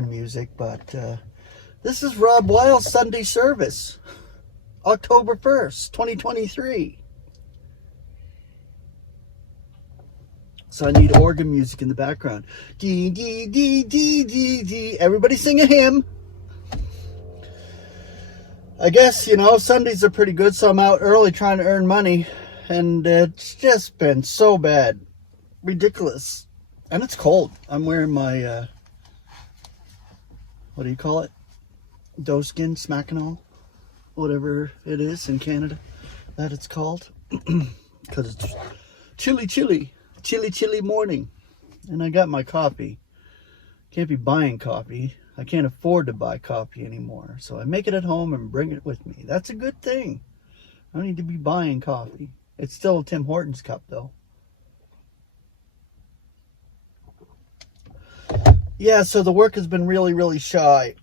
organ music, but this is Rob Wile's Sunday service, October 1st, 2023. So I need organ music in the background. D, D, D, D, D, D. Everybody sing a hymn. I guess, Sundays are pretty good, so I'm out early trying to earn money. And it's just been so bad. Ridiculous. And it's cold. I'm wearing my, what do you call it? Doeskin, Smackinaw, whatever it is in Canada that it's called. Because it's chilly morning. And I got my coffee. Can't be buying coffee. I can't afford to buy coffee anymore. So I make it at home and bring it with me. That's a good thing. I don't need to be buying coffee. It's still a Tim Hortons cup, though. Yeah, so the work has been really shy.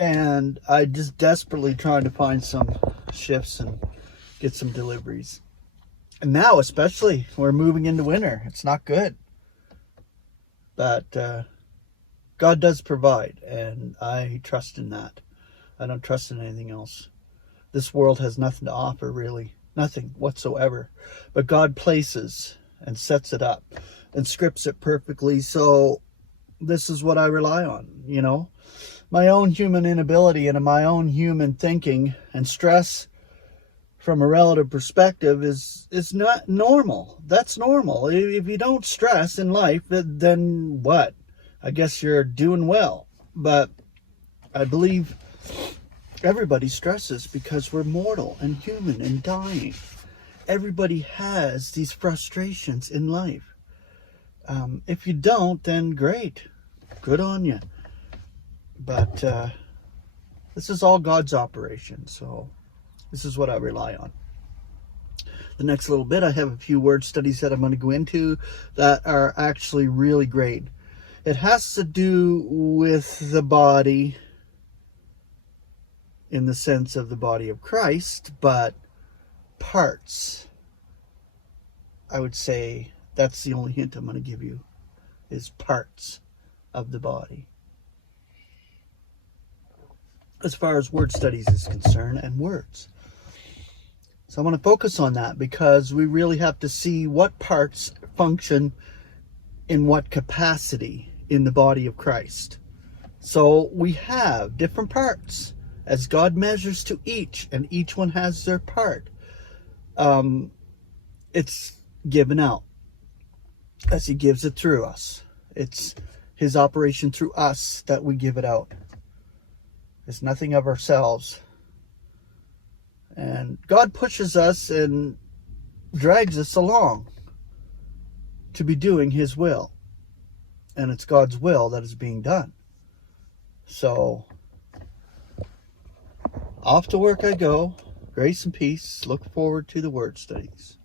And I just desperately trying to find some shifts and get some deliveries. And now, especially, we're moving into winter. It's not good. But God does provide, and I trust in that. I don't trust in anything else. This world has nothing to offer, really. Nothing whatsoever. But God places and sets it up and scripts it perfectly. So this is what I rely on, My own human inability and my own human thinking and stress from a relative perspective is not normal. That's normal. If you don't stress in life, then what? I guess you're doing well. But I believe everybody stresses because we're mortal and human and dying. Everybody has these frustrations in life. If you don't, then great. Good on you. But this is all God's operation, so this is what I rely on. The next little bit, I have a few word studies that I'm going to go into that are actually really great. It has to do with the body in the sense of the body of Christ, but parts. I would say that's the only hint I'm going to give you, is parts of the body. As far as word studies is concerned, and words. So I want to focus on that because we really have to see what parts function in what capacity in the body of Christ. So we have different parts as God measures to each, and each one has their part. It's given out as He gives it through us. It's His operation through us that we give it out. It's nothing of ourselves. And God pushes us and drags us along to be doing His will. And it's God's will that is being done. So, off to work I go. Grace and peace. Look forward to the word studies.